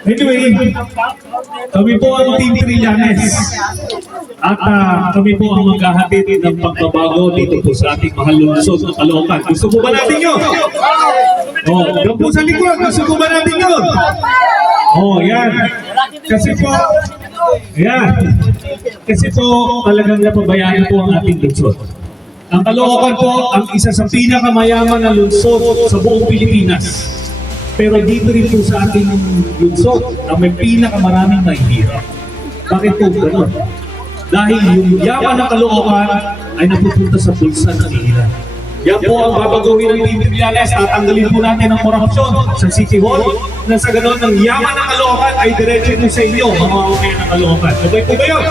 Anyway, kami po ang Team Trillanes. At kami po ang maghahatid ng pagbabago dito po sa ating mahal lungsod ng Caloocan. Gusto po ba natin yun? Oh, doon po sa likod. Gusto po ba natin yun? Oh, yan. Kasi po, yan. Kasi po talagang napabayaan po ang ating lungsod. Ang Caloocan po ang isa sa pinakamayaman na lungsod sa buong Pilipinas. Pero dito rin po sa ating lungsod na may pinakamaraming mahihirap. Bakit po gano'n? Dahil yung yaman ng Caloocan ay napupunta sa bulsa ng ihila. Yan po ang babaguhin ng Team Trillanes. Tatanggalin po natin ang korupsyon sa City Hall na sa gano'n ng yaman ng Caloocan ay diretso po sa inyo, mga mamamayan ng Caloocan. Okay po ba yun?